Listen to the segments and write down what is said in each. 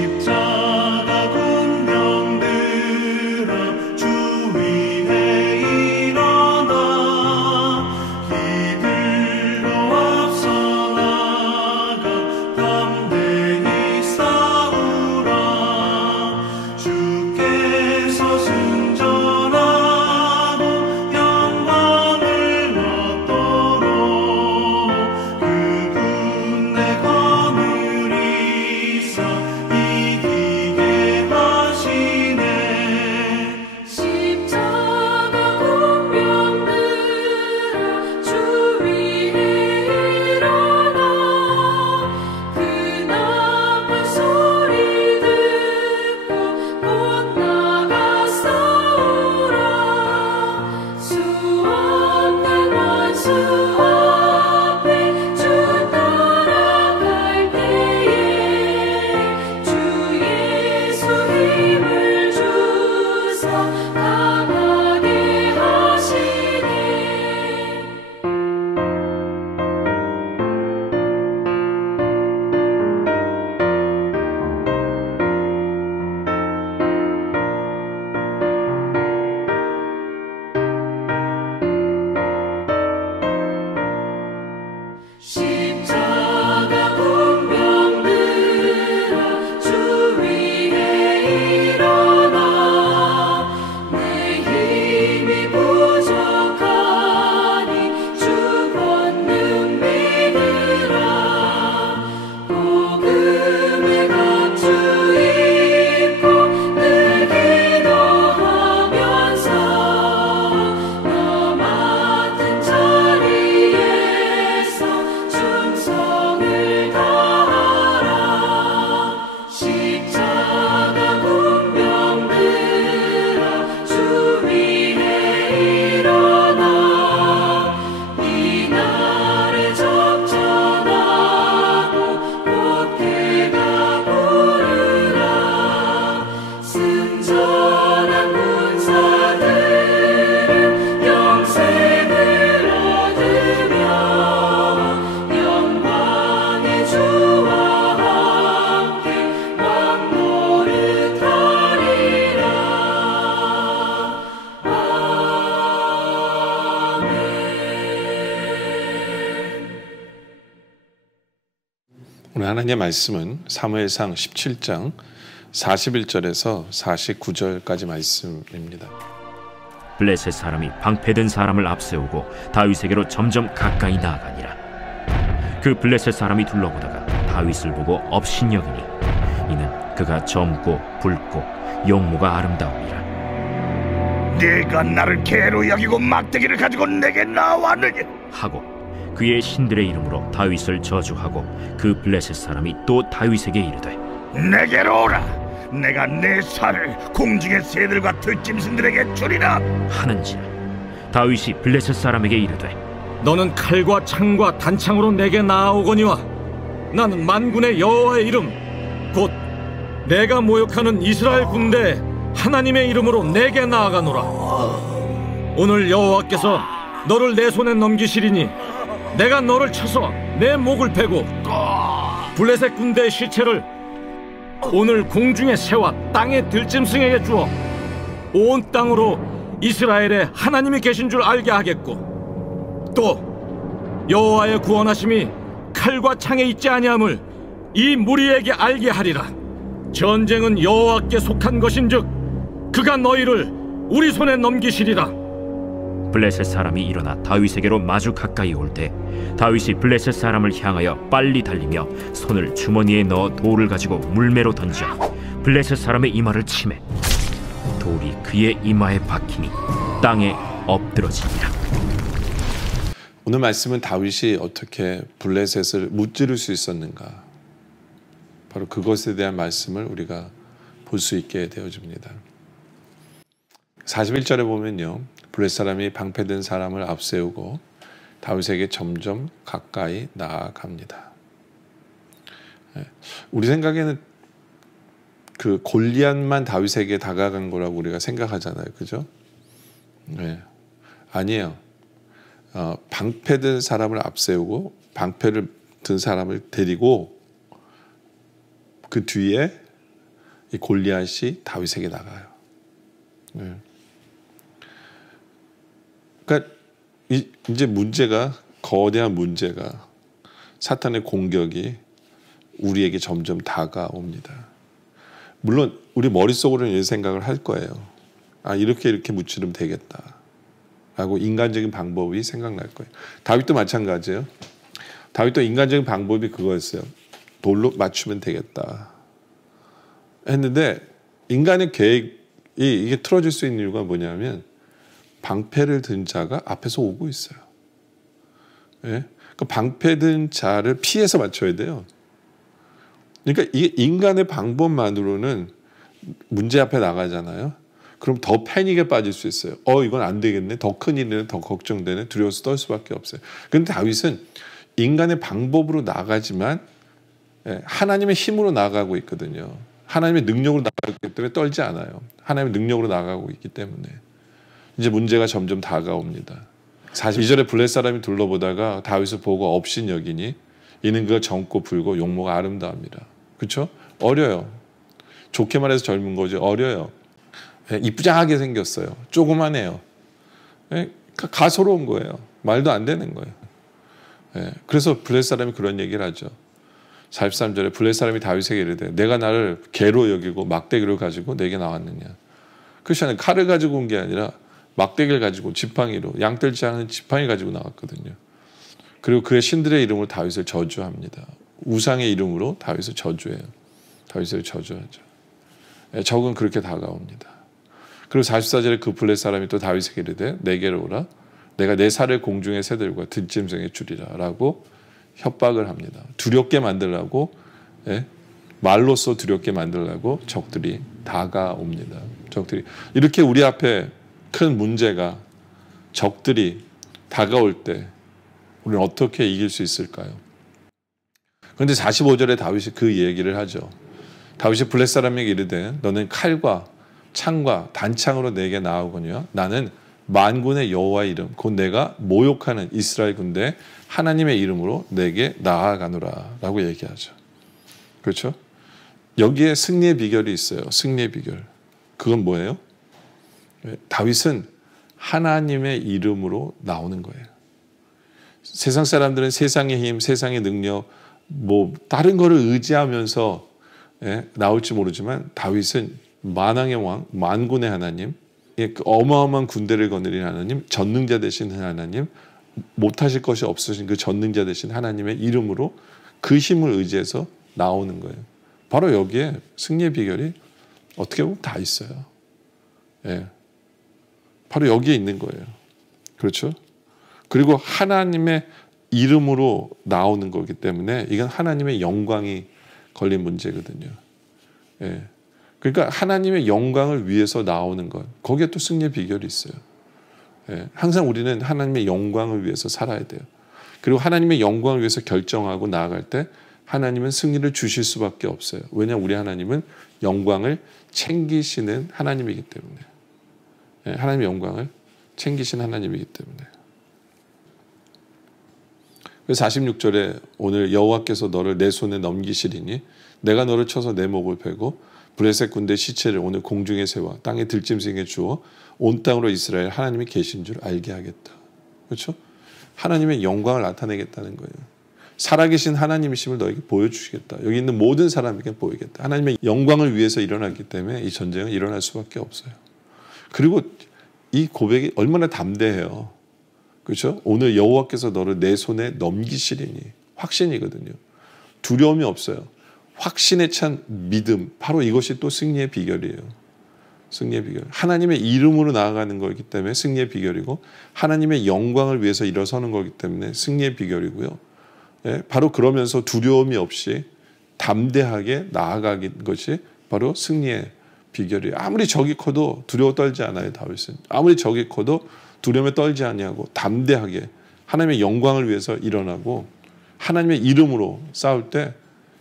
십자가 군병들아 주 위에 일어나 이들로 앞서 나가 담대히 싸우라 주께서 승전하고 영광을 얻도록 그 군대 거느리사 이기게 하시네. 십자가 군병들아 주 위에 일어나 그 나팔 소리 듣고 곧 나가 싸우라 수 없는 원수 앞에 주 따라갈 때에 주 예수 힘을 주사 강하게 하시네. 십자가 군병들아 주 위에 일어나 내 힘이 부족하니 주 권능 믿으라 복음의 갑주 입고 늘 기도하면서 너 맡은 자리에서 충성을 다하라 십자가 군병들아 주 위에 일어나 이날에 접전하고 곧 해가 부르라 승전한 군사들은 영생을 얻으며 영광의 주와 함께 왕 노릇하리라. 아멘. 오늘 하나님의 말씀은 사무엘상 17장 41절에서 49절까지 말씀입니다. 블레셋 사람이 방패든 사람을 앞세우고 다윗에게로 점점 가까이 나아가니라. 그 블레셋 사람이 둘러보다가 다윗을 보고 업신여기니 이는 그가 젊고 붉고 용모가 아름다움이라. 네가 나를 개로 여기고 막대기를 가지고 내게 나왔느냐? 하고 그의 신들의 이름으로 다윗을 저주하고 그 블레셋 사람이 또 다윗에게 이르되 내게로 오라. 내가 내 살을 공중의 새들과 들짐승들에게 주리라. 하는지라. 다윗이 블레셋 사람에게 이르되 너는 칼과 창과 단창으로 내게 나아오거니와 나는 만군의 여호와의 이름 곧 내가 모욕하는 이스라엘 군대 하나님의 이름으로 내게 나아가노라. 오늘 여호와께서 너를 내 손에 넘기시리니 내가 너를 쳐서 내 목을 베고 블레셋 군대의 시체를 오늘 공중의 새와 땅의 들짐승에게 주어 온 땅으로 이스라엘에 하나님이 계신 줄 알게 하겠고 또 여호와의 구원하심이 칼과 창에 있지 아니함을 이 무리에게 알게 하리라. 전쟁은 여호와께 속한 것인즉 그가 너희를 우리 손에 넘기시리라. 블레셋 사람이 일어나 다윗에게로 마주 가까이 올 때 다윗이 블레셋 사람을 향하여 빨리 달리며 손을 주머니에 넣어 돌을 가지고 물매로 던져 블레셋 사람의 이마를 치매 돌이 그의 이마에 박히니 땅에 엎드러지니라. 오늘 말씀은 다윗이 어떻게 블레셋을 무찌를 수 있었는가, 바로 그것에 대한 말씀을 우리가 볼 수 있게 되어집니다. 41절에 보면요, 블레셋 사람이 방패든 사람을 앞세우고 다윗에게 점점 가까이 나아갑니다. 우리 생각에는 그 골리앗만 다윗에게 다가간 거라고 우리가 생각하잖아요, 그죠? 아니에요. 방패든 사람을 앞세우고 방패를 든 사람을 데리고 그 뒤에 이 골리앗이 다윗에게 나가요. 그러니까 이제 문제가, 거대한 문제가, 사탄의 공격이 우리에게 점점 다가옵니다. 물론 우리 머릿속으로는 이런 생각을 할 거예요. 아, 이렇게 무찌르면 되겠다 라고 인간적인 방법이 생각날 거예요. 다윗도 마찬가지예요. 다윗도 인간적인 방법이 그거였어요. 돌로 맞추면 되겠다 했는데, 인간의 계획이 이게 틀어질 수 있는 이유가 뭐냐면 방패를 든 자가 앞에서 오고 있어요. 그 방패 든 자를 피해서 맞춰야 돼요. 그러니까 이게 인간의 방법만으로는 문제 앞에 나가잖아요. 그럼 더 패닉에 빠질 수 있어요. 이건 안 되겠네. 더 큰 일이네. 더 걱정되네. 두려워서 떨 수밖에 없어요. 그런데 다윗은 인간의 방법으로 나가지만 하나님의 힘으로 나가고 있거든요. 하나님의 능력으로 나가고 있기 때문에 떨지 않아요. 하나님의 능력으로 나가고 있기 때문에 이제 문제가 점점 다가옵니다. 42절에 블레셋 사람이 둘러보다가 다윗을 보고 업신여기니 이는 그가 젊고 붉고 용모가 아름다웁니다. 그렇죠? 어려요. 좋게 말해서 젊은 거지. 어려요. 이쁘장하게 생겼어요. 조그만해요. 가소로운 거예요. 말도 안 되는 거예요. 그래서 블레셋 사람이 그런 얘기를 하죠. 43절에 블레셋 사람이 다윗에게 이르되 내가 나를 개로 여기고 막대기를 가지고 내게 나왔느냐. 그렇잖아요. 칼을 가지고 온 게 아니라 막대기를 가지고 지팡이로, 양떨지 않은 지팡이 가지고 나왔거든요. 그리고 그의 신들의 이름으로 다윗을 저주합니다. 우상의 이름으로 다윗을 저주해요. 다윗을 저주하죠. 적은 그렇게 다가옵니다. 그리고 44절에 그 블레셋 사람이 또 다윗에게 이르되 내게로 오라. 내가 내 살을 공중의 새들과 들짐승에 주리라 라고 협박을 합니다. 두렵게 만들라고, 말로써 두렵게 만들라고 적들이 다가옵니다. 적들이 이렇게 우리 앞에 큰 문제가, 적들이 다가올 때 우리는 어떻게 이길 수 있을까요? 그런데 45절에 다윗이 그 얘기를 하죠. 다윗이 블레셋 사람에게 이르되 너는 칼과 창과 단창으로 내게 나오거니와 나는 만군의 여호와의 이름 곧 내가 모욕하는 이스라엘 군대 하나님의 이름으로 내게 나아가노라 라고 얘기하죠. 그렇죠? 여기에 승리의 비결이 있어요. 승리의 비결. 그건 뭐예요? 다윗은 하나님의 이름으로 나오는 거예요. 세상 사람들은 세상의 힘, 세상의 능력, 다른 거를 의지하면서 나올지 모르지만 다윗은 만왕의 왕, 만군의 하나님, 어마어마한 군대를 거느린 하나님, 전능자 되신 하나님, 못하실 것이 없으신 그 전능자 되신 하나님의 이름으로 그 힘을 의지해서 나오는 거예요. 바로 여기에 승리의 비결이 어떻게 보면 다 있어요. 바로 여기에 있는 거예요. 그렇죠? 그리고 하나님의 이름으로 나오는 거기 때문에 이건 하나님의 영광이 걸린 문제거든요. 그러니까 하나님의 영광을 위해서 나오는 것, 거기에 또 승리의 비결이 있어요. 항상 우리는 하나님의 영광을 위해서 살아야 돼요. 그리고 하나님의 영광을 위해서 결정하고 나아갈 때 하나님은 승리를 주실 수밖에 없어요. 왜냐하면 우리 하나님은 영광을 챙기시는 하나님이기 때문에. 하나님의 영광을 챙기신 하나님이기 때문에. 그래서 46절에 오늘 여호와께서 너를 내 손에 넘기시리니 내가 너를 쳐서 내 목을 베고 블레셋 군대 시체를 오늘 공중에 세워 땅에 들짐승에 주어 온 땅으로 이스라엘 하나님이 계신 줄 알게 하겠다. 그렇죠? 하나님의 영광을 나타내겠다는 거예요. 살아계신 하나님이심을 너에게 보여주시겠다. 여기 있는 모든 사람에게 보이겠다. 하나님의 영광을 위해서 일어났기 때문에 이 전쟁은 일어날 수밖에 없어요. 그리고 이 고백이 얼마나 담대해요. 그렇죠? 오늘 여호와께서 너를 내 손에 넘기시리니 확신이거든요. 두려움이 없어요. 확신에 찬 믿음, 바로 이것이 또 승리의 비결이에요. 승리의 비결. 하나님의 이름으로 나아가는 거기 때문에 승리의 비결이고 하나님의 영광을 위해서 일어서는 거기 때문에 승리의 비결이고요. 바로 그러면서 두려움이 없이 담대하게 나아가는 것이 바로 승리의 비결이에요. 아무리 적이 커도 두려워 떨지 않아요. 다윗은 아무리 적이 커도 두려움에 떨지 아니하고 담대하게 하나님의 영광을 위해서 일어나고 하나님의 이름으로 싸울 때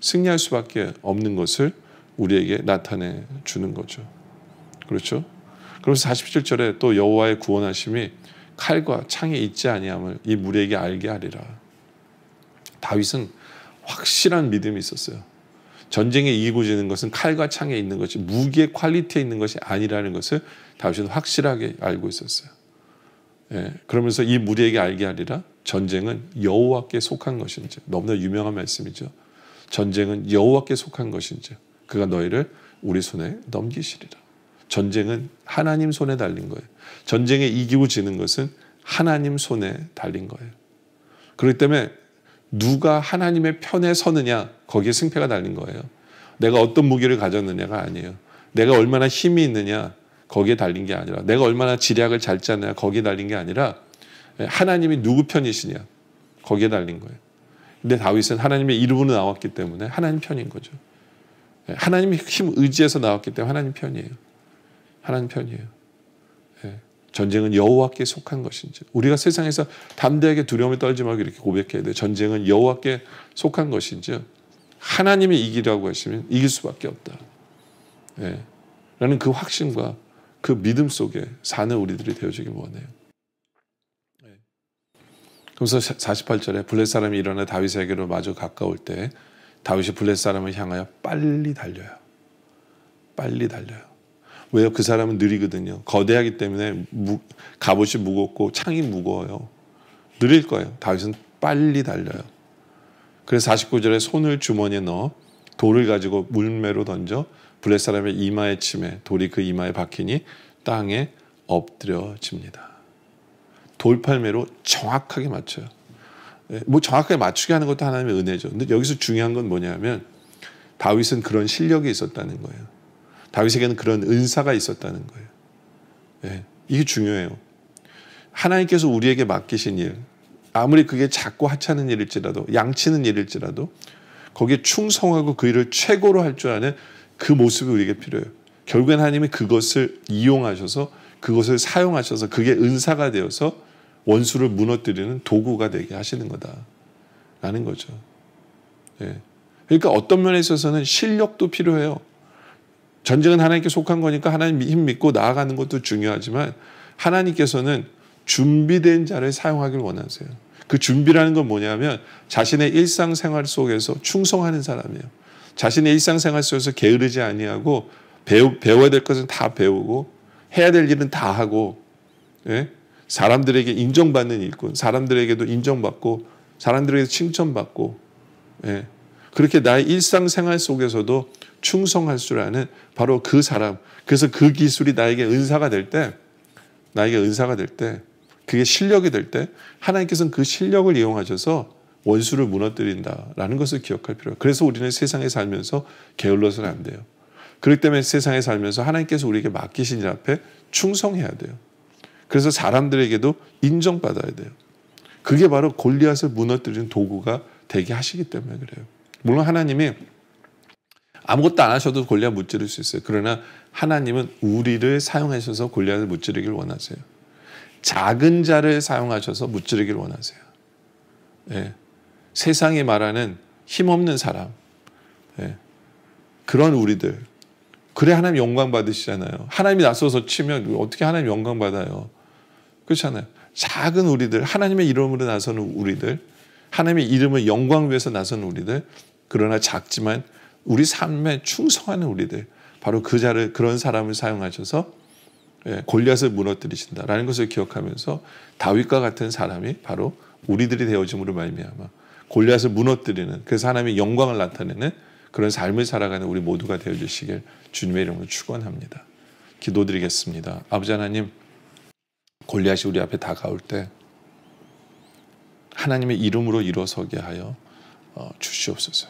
승리할 수밖에 없는 것을 우리에게 나타내 주는 거죠. 그렇죠? 그래서 47절에 또 여호와의 구원하심이 칼과 창에 있지 아니함을 이 무리에게 알게 하리라. 다윗은 확실한 믿음이 있었어요. 전쟁에 이기고 지는 것은 칼과 창에 있는 것이 무기의 퀄리티에 있는 것이 아니라는 것을 다윗은 확실하게 알고 있었어요. 예, 그러면서 이 무리에게 알게 하리라. 전쟁은 여호와께 속한 것인지. 너무나 유명한 말씀이죠. 전쟁은 여호와께 속한 것인지 그가 너희를 우리 손에 넘기시리라. 전쟁은 하나님 손에 달린 거예요. 전쟁에 이기고 지는 것은 하나님 손에 달린 거예요. 그렇기 때문에 누가 하나님의 편에 서느냐 거기에 승패가 달린 거예요. 내가 어떤 무기를 가졌느냐가 아니에요. 내가 얼마나 힘이 있느냐 거기에 달린 게 아니라 내가 얼마나 지략을 잘 짜느냐 거기에 달린 게 아니라 하나님이 누구 편이시냐 거기에 달린 거예요. 근데 다윗은 하나님의 이름으로 나왔기 때문에 하나님 편인 거죠. 하나님의 힘 의지해서 나왔기 때문에 하나님 편이에요. 하나님 편이에요. 전쟁은 여호와께 속한 것인지. 우리가 세상에서 담대하게 두려움에 떨지 말고 이렇게 고백해야 돼요. 전쟁은 여호와께 속한 것인지 하나님이 이기라고 하시면 이길 수밖에 없다. 라는 그 확신과 그 믿음 속에 사는 우리들이 되어주길 원해요. 그래서 48절에 블레셋 사람이 일어나 다윗에게로 마주 가까울 때 다윗이 블레셋 사람을 향하여 빨리 달려요. 빨리 달려요. 왜요? 그 사람은 느리거든요. 거대하기 때문에 갑옷이 무겁고 창이 무거워요. 느릴 거예요. 다윗은 빨리 달려요. 그래서 49절에 손을 주머니에 넣어 돌을 가지고 물매로 던져 블레셋 사람의 이마에 치매 돌이 그 이마에 박히니 땅에 엎드려집니다. 돌팔매로 정확하게 맞춰요. 뭐 정확하게 맞추게 하는 것도 하나님의 은혜죠. 근데 여기서 중요한 건 뭐냐면 다윗은 그런 실력이 있었다는 거예요. 다윗에게는 그런 은사가 있었다는 거예요. 이게 중요해요. 하나님께서 우리에게 맡기신 일, 아무리 그게 작고 하찮은 일일지라도 양치는 일일지라도 거기에 충성하고 그 일을 최고로 할 줄 아는 그 모습이 우리에게 필요해요. 결국엔 하나님이 그것을 이용하셔서 그것을 사용하셔서 그게 은사가 되어서 원수를 무너뜨리는 도구가 되게 하시는 거다라는 거죠. 그러니까 어떤 면에 있어서는 실력도 필요해요. 전쟁은 하나님께 속한 거니까 하나님 힘 믿고 나아가는 것도 중요하지만 하나님께서는 준비된 자를 사용하길 원하세요. 그 준비라는 건 뭐냐면 자신의 일상생활 속에서 충성하는 사람이에요. 자신의 일상생활 속에서 게으르지 아니하고 배워야 될 것은 다 배우고 해야 될 일은 다 하고 사람들에게 인정받는 일꾼, 사람들에게도 인정받고 사람들에게 칭찬받고 그렇게 나의 일상생활 속에서도 충성할 줄 아는 바로 그 사람. 그래서 그 기술이 나에게 은사가 될 때 그게 실력이 될 때 하나님께서는 그 실력을 이용하셔서 원수를 무너뜨린다라는 것을 기억할 필요해요. 그래서 우리는 세상에 살면서 게을러서는 안 돼요. 그렇기 때문에 세상에 살면서 하나님께서 우리에게 맡기신 일 앞에 충성해야 돼요. 그래서 사람들에게도 인정받아야 돼요. 그게 바로 골리앗을 무너뜨리는 도구가 되게 하시기 때문에 그래요. 물론 하나님이 아무것도 안 하셔도 골리앗 무찌를 수 있어요. 그러나 하나님은 우리를 사용하셔서 골리앗을 무찌르길 원하세요. 작은 자를 사용하셔서 무찌르길 원하세요. 세상이 말하는 힘없는 사람, 그런 우리들, 그래 하나님 영광 받으시잖아요. 하나님이 나서서 치면 어떻게 하나님 영광 받아요? 그렇잖아요. 작은 우리들, 하나님의 이름으로 나서는 우리들, 하나님의 이름을 영광 위해서 나서는 우리들, 그러나 작지만 우리 삶에 충성하는 우리들, 바로 그런 사람을 사용하셔서 골리앗을 무너뜨리신다라는 것을 기억하면서 다윗과 같은 사람이 바로 우리들이 되어짐으로 말미암아 골리앗을 무너뜨리는, 그래서 하나님의 영광을 나타내는 그런 삶을 살아가는 우리 모두가 되어주시길 주님의 이름으로 축원합니다. 기도드리겠습니다. 아버지 하나님, 골리앗이 우리 앞에 다가올 때 하나님의 이름으로 일어서게 하여 주시옵소서.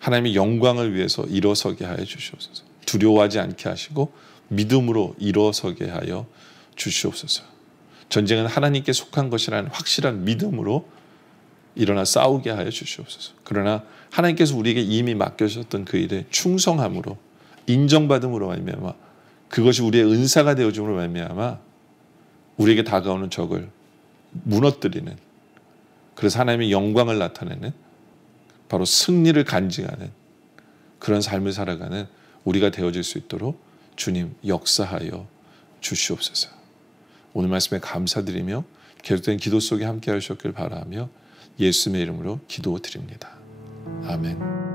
하나님의 영광을 위해서 일어서게 하여 주시옵소서. 두려워하지 않게 하시고 믿음으로 일어서게 하여 주시옵소서. 전쟁은 하나님께 속한 것이라는 확실한 믿음으로 일어나 싸우게 하여 주시옵소서. 그러나 하나님께서 우리에게 이미 맡겨주셨던 그 일에 충성함으로 인정받음으로 말미암아 그것이 우리의 은사가 되어줌으로 말미암아 우리에게 다가오는 적을 무너뜨리는, 그래서 하나님의 영광을 나타내는, 바로 승리를 간증하는 그런 삶을 살아가는 우리가 되어질 수 있도록 주님 역사하여 주시옵소서. 오늘 말씀에 감사드리며 계속된 기도 속에 함께 하셨길 바라며 예수님의 이름으로 기도드립니다. 아멘.